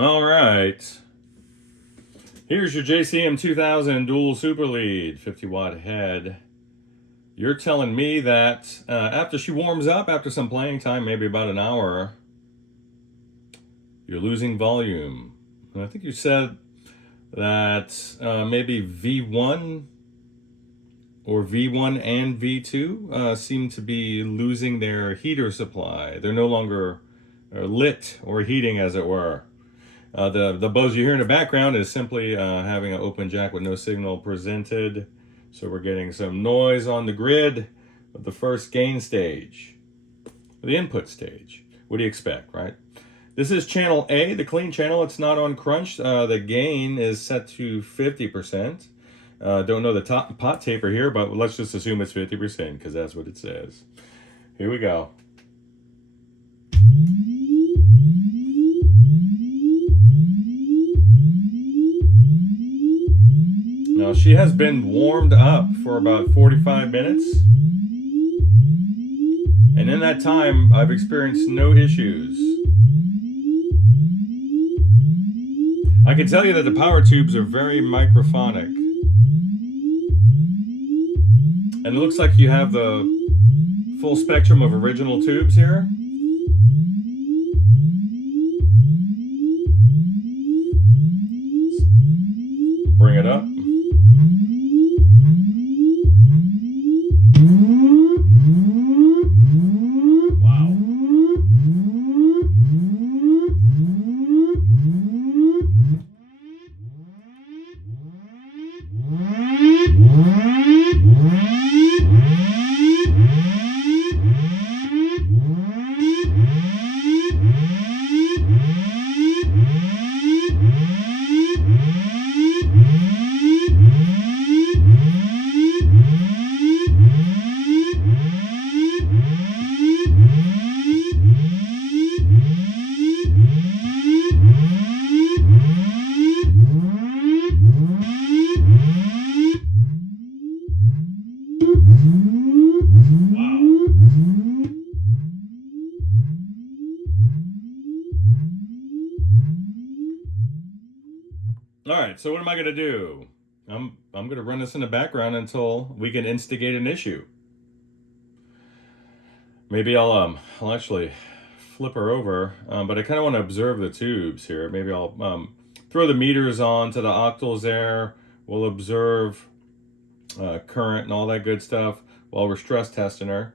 All right. Here's your JCM2K dual super lead, 50 watt head. You're telling me that after she warms up, after some playing time, maybe about an hour, you're losing volume. And I think you said that maybe V1 or V1 and V2 seem to be losing their heater supply. They're no longer lit or heating, as it were. The buzz you hear in the background is simply having an open jack with no signal presented. So we're getting some noise on the grid of the first gain stage, the input stage. What do you expect, right? This is channel A, the clean channel. It's not on crunch. The gain is set to 50%. Don't know the top pot taper here, but let's just assume it's 50% because that's what it says. Here we go. Now she has been warmed up for about 45 minutes. And in that time, I've experienced no issues. I can tell you that the power tubes are very microphonic. And it looks like you have the full spectrum of original tubes here. Bring it up. Wow. All right, so what am I going to do? I'm going to run this in the background until we can instigate an issue. Maybe I'll actually flip her over, but I kind of want to observe the tubes here. Maybe I'll throw the meters on to the octals there. We'll observe current and all that good stuff while we're stress testing her.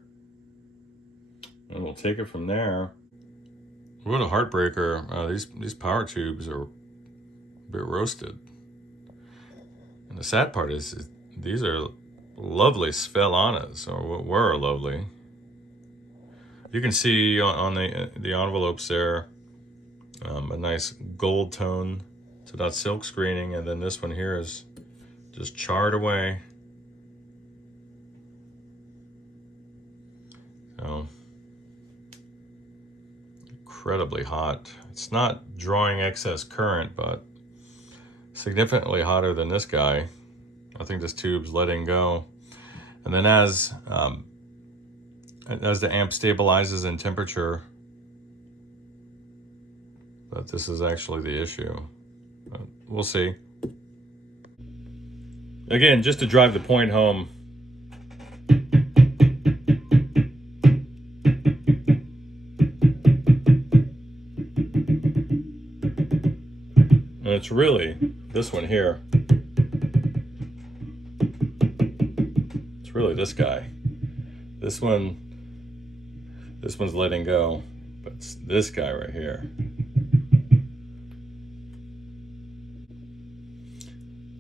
And we'll take it from there. What a heartbreaker. These power tubes are a bit roasted. And the sad part is these are lovely Svellanas, or what were lovely. You can see on the envelopes there a nice gold tone to that silk screening, and then this one here is just charred away. So incredibly hot. It's not drawing excess current, but significantly hotter than this guy. I think this tube's letting go. And then as the amp stabilizes in temperature, that this is actually the issue. But we'll see. Again, just to drive the point home, and it's really this one here. It's really this guy. This one's letting go, but it's this guy right here.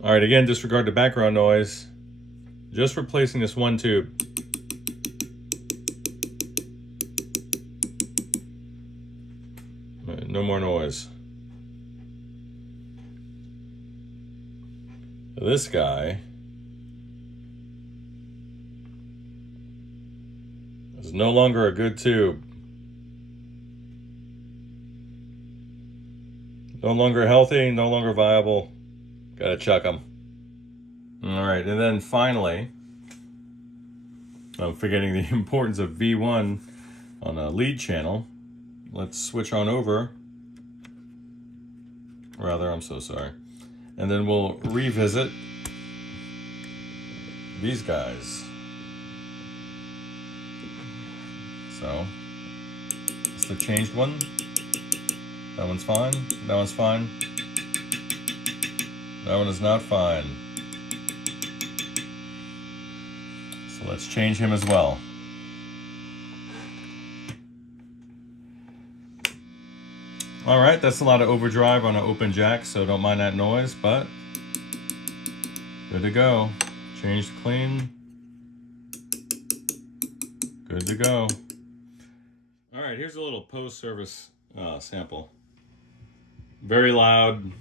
All right, again, disregard the background noise. Just replacing this one tube. No more noise. This guy is no longer a good tube. No longer healthy, no longer viable. Gotta chuck them. All right, and then finally, I'm forgetting the importance of V1 on a lead channel. Let's switch on over Rather, I'm so sorry. And then we'll revisit these guys. So, it's the changed one. That one's fine. That one's fine. That one is not fine. So let's change him as well. All right, that's a lot of overdrive on an open jack, so don't mind that noise, but good to go. Changed clean. Good to go. All right, here's a little post-service sample. Very loud.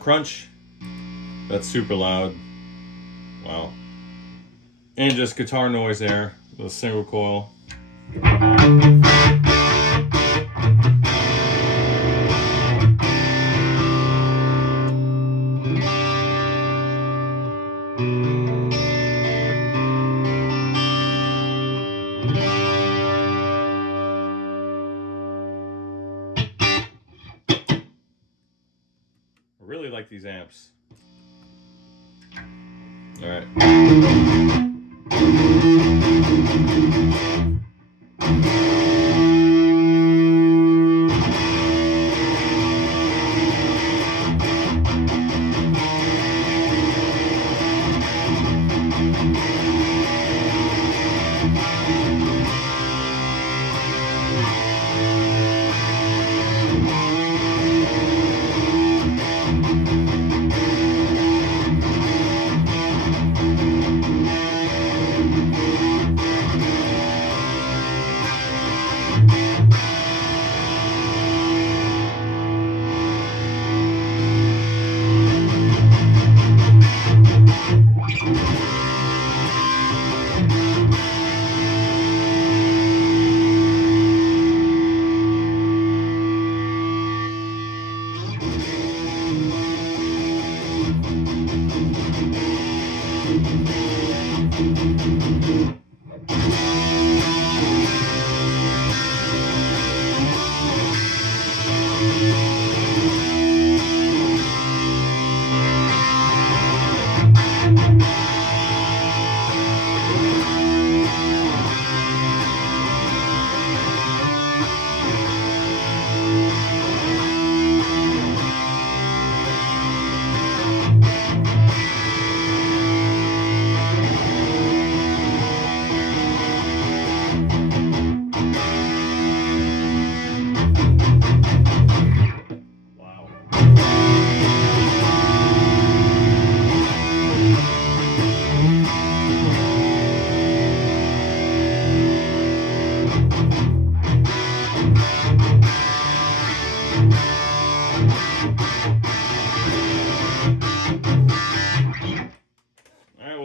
Crunch, that's super loud. Wow. And just guitar noise there with a single coil. I really like these amps. All right.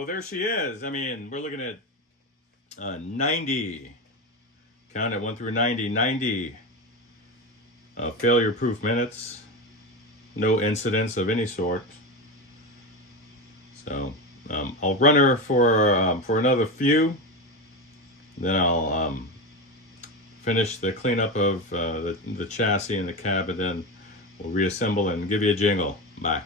There she is. I mean, we're looking at 90. Count it 1 through 90. 90 failure-proof minutes. No incidents of any sort. So I'll run her for another few. Then I'll finish the cleanup of the chassis and the cab, and then we'll reassemble and give you a jingle. Bye.